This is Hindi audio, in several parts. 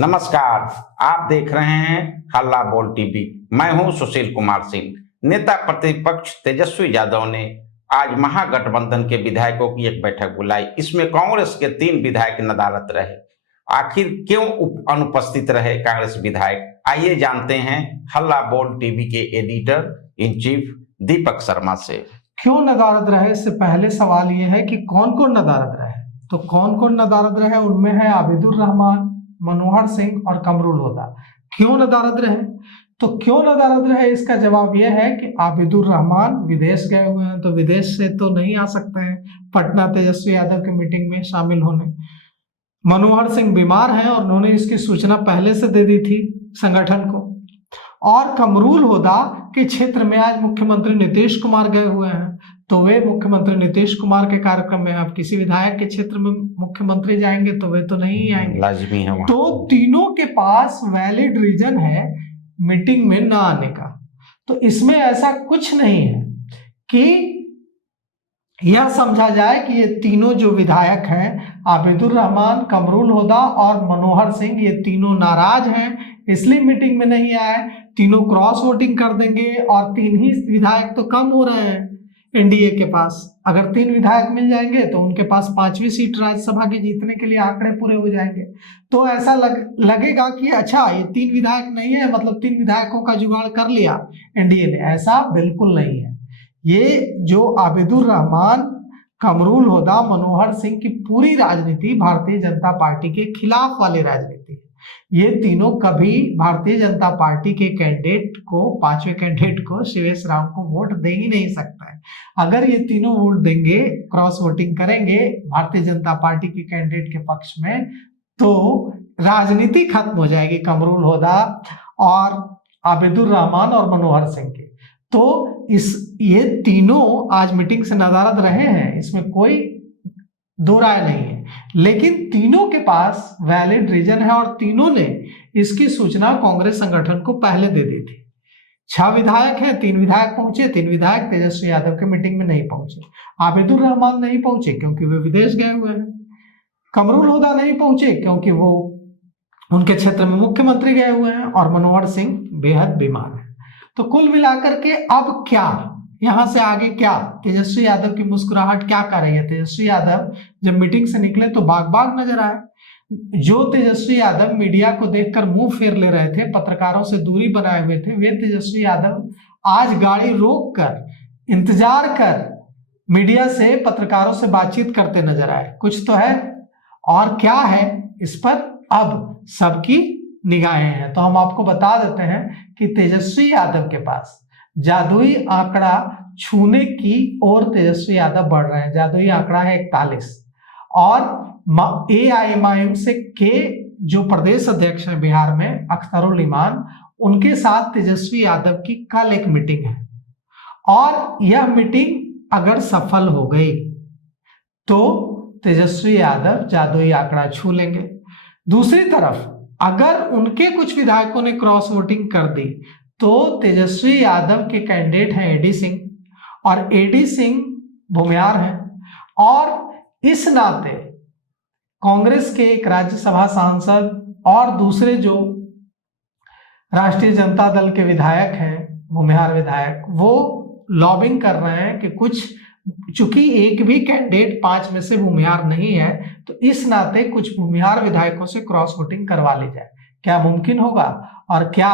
नमस्कार, आप देख रहे हैं हल्ला बोल टीवी। मैं हूं सुशील कुमार सिंह। नेता प्रतिपक्ष तेजस्वी यादव ने आज महागठबंधन के विधायकों की एक बैठक बुलाई। इसमें कांग्रेस के 3 विधायक नदारद रहे। आखिर क्यों अनुपस्थित रहे कांग्रेस विधायक, आइए जानते हैं हल्ला बोल टीवी के editor in chief Deepak Sharma से। क्यों नदारद रहे, इससे पहले सवाल यह है कि कौन कौन नदारद रहे। तो कौन कौन नदारद रहे, उनमें है आबिदुर रहमान, मनोहर सिंह और कमरुल होदा। क्यों नदारद रहे, तो क्यों नदारद रहे इसका जवाब यह है कि आबिदुर रहमान विदेश गए हुए हैं, तो विदेश से तो नहीं आ सकते हैं पटना तेजस्वी यादव की मीटिंग में शामिल होने। मनोहर सिंह बीमार हैं और उन्होंने इसकी सूचना पहले से दे दी थी संगठन को। और कमरुल होदा के क्षेत्र में आज मुख्यमंत्री नीतीश कुमार गए हुए हैं, तो वे मुख्यमंत्री नीतीश कुमार के कार्यक्रम में, अब किसी विधायक के क्षेत्र में मुख्यमंत्री जाएंगे तो वे तो नहीं आएंगे, लाजमी है। तो तीनों के पास वैलिड रीजन है मीटिंग में ना आने का। तो इसमें ऐसा कुछ नहीं है कि यह समझा जाए कि ये तीनों जो विधायक हैं, आबिदुर रहमान, कमरुल होदा और मनोहर सिंह, ये तीनों नाराज हैं इसलिए मीटिंग में नहीं आए। तीनों क्रॉस वोटिंग कर देंगे और 3 ही विधायक तो कम हो रहे हैं एनडीए के पास। अगर 3 विधायक मिल जाएंगे तो उनके पास 5वीं सीट राज्यसभा के जीतने के लिए आंकड़े पूरे हो जाएंगे। तो ऐसा लगेगा कि अच्छा ये 3 विधायक नहीं है, मतलब 3 विधायकों का जुगाड़ कर लिया एनडीए ने। ऐसा बिल्कुल नहीं है। ये जो आबिदुर रहमान, कमरुल होदा, मनोहर सिंह की पूरी राजनीति भारतीय जनता पार्टी के खिलाफ वाली राजनीति है। ये तीनों कभी भारतीय जनता पार्टी के कैंडिडेट को, 5वें कैंडिडेट को, शिवेश राम को वोट दे ही नहीं सकता है। अगर ये तीनों वोट देंगे, क्रॉस वोटिंग करेंगे भारतीय जनता पार्टी के कैंडिडेट के पक्ष में, तो राजनीति खत्म हो जाएगी कमरुल होदा और आबिदुर रहमान और मनोहर सिंह की। तो ये तीनों आज मीटिंग से नदारद रहे हैं, इसमें कोई दो राय नहीं है। लेकिन तीनों के पास वैलिड रीजन है और तीनों ने इसकी सूचना कांग्रेस संगठन को पहले दे दी थी। 6 विधायक हैं, 3 विधायक पहुंचे, 3 विधायक तेजस्वी यादव के मीटिंग में नहीं पहुंचे। आबिदुर रहमान नहीं पहुंचे क्योंकि वे विदेश गए हुए हैं। कमरुल होदा नहीं पहुंचे क्योंकि वो उनके क्षेत्र में मुख्यमंत्री गए हुए हैं और मनोहर सिंह बेहद बीमार है। तो कुल मिलाकर के अब क्या, यहां से आगे क्या, तेजस्वी यादव की मुस्कुराहट क्या कर रही है। तेजस्वी यादव जब मीटिंग से निकले तो बाग बाग नजर आए। जो तेजस्वी यादव मीडिया को देखकर मुंह फेर ले रहे थे, पत्रकारों से दूरी बनाए हुए थे, वे तेजस्वी यादव आज गाड़ी रोक कर, इंतजार कर, मीडिया से, पत्रकारों से बातचीत करते नजर आए। कुछ तो है, और क्या है इस पर अब सबकी निगाहें हैं। तो हम आपको बता देते हैं कि तेजस्वी यादव के पास जादुई आंकड़ा छूने की ओर तेजस्वी यादव बढ़ रहे हैं। जादुई आंकड़ा है 41 और एआईएमआईएम से के जो प्रदेश अध्यक्ष हैं बिहार में, अख्तरुल इमान, उनके साथ तेजस्वी यादव की कल एक मीटिंग है और यह मीटिंग अगर सफल हो गई तो तेजस्वी यादव जादुई आंकड़ा छू लेंगे। दूसरी तरफ अगर उनके कुछ विधायकों ने क्रॉस वोटिंग कर दी तो तेजस्वी यादव के कैंडिडेट हैं एडी सिंह और एडी सिंह भूमिहार हैं और इस नाते कांग्रेस के एक राज्यसभा सांसद और दूसरे जो राष्ट्रीय जनता दल के विधायक हैं, भूमिहार विधायक, वो लॉबिंग कर रहे हैं कि कुछ, चूंकि एक भी कैंडिडेट 5 में से भूमिहार नहीं है, तो इस नाते कुछ भूमिहार विधायकों से क्रॉस वोटिंग करवा ली जाए। क्या मुमकिन होगा? और क्या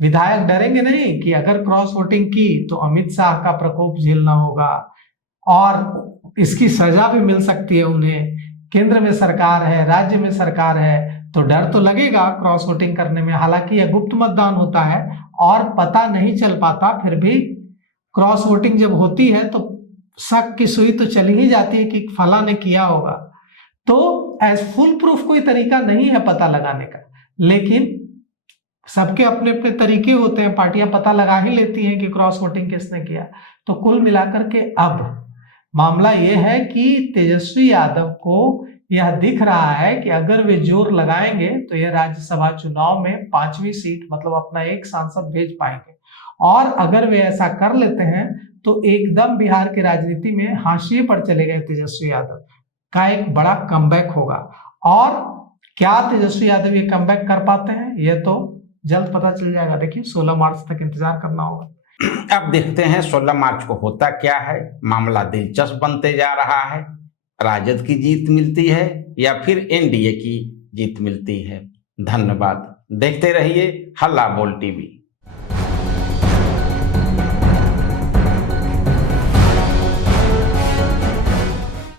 विधायक डरेंगे नहीं कि अगर क्रॉस वोटिंग की तो अमित शाह का प्रकोप झेलना होगा और इसकी सजा भी मिल सकती है उन्हें। केंद्र में सरकार है, राज्य में सरकार है, तो डर तो लगेगा क्रॉस वोटिंग करने में। हालांकि यह गुप्त मतदान होता है और पता नहीं चल पाता, फिर भी क्रॉस वोटिंग जब होती है तो शक की सुई तो चली ही जाती है कि फला ने किया होगा। तो एज फुल प्रूफ कोई तरीका नहीं है पता लगाने का, लेकिन सबके अपने अपने तरीके होते हैं, पार्टियां पता लगा ही लेती हैं कि क्रॉस वोटिंग किसने किया। तो कुल मिलाकर के अब मामला यह है कि तेजस्वी यादव को यह दिख रहा है कि अगर वे जोर लगाएंगे तो यह राज्यसभा चुनाव में 5वीं सीट, मतलब अपना एक सांसद भेज पाएंगे। और अगर वे ऐसा कर लेते हैं तो एकदम बिहार की राजनीति में हाशिए पर चले गए तेजस्वी यादव का एक बड़ा कमबैक होगा। और क्या तेजस्वी यादव ये कमबैक कर पाते हैं, ये तो जल्द पता चल जाएगा। देखिए 16 मार्च तक इंतजार करना होगा। अब देखते हैं 16 मार्च को होता क्या है। मामला दिलचस्प बनते जा रहा है। राजद की जीत मिलती है या फिर एनडीए की जीत मिलती है। धन्यवाद। देखते रहिए हल्ला बोल टीवी।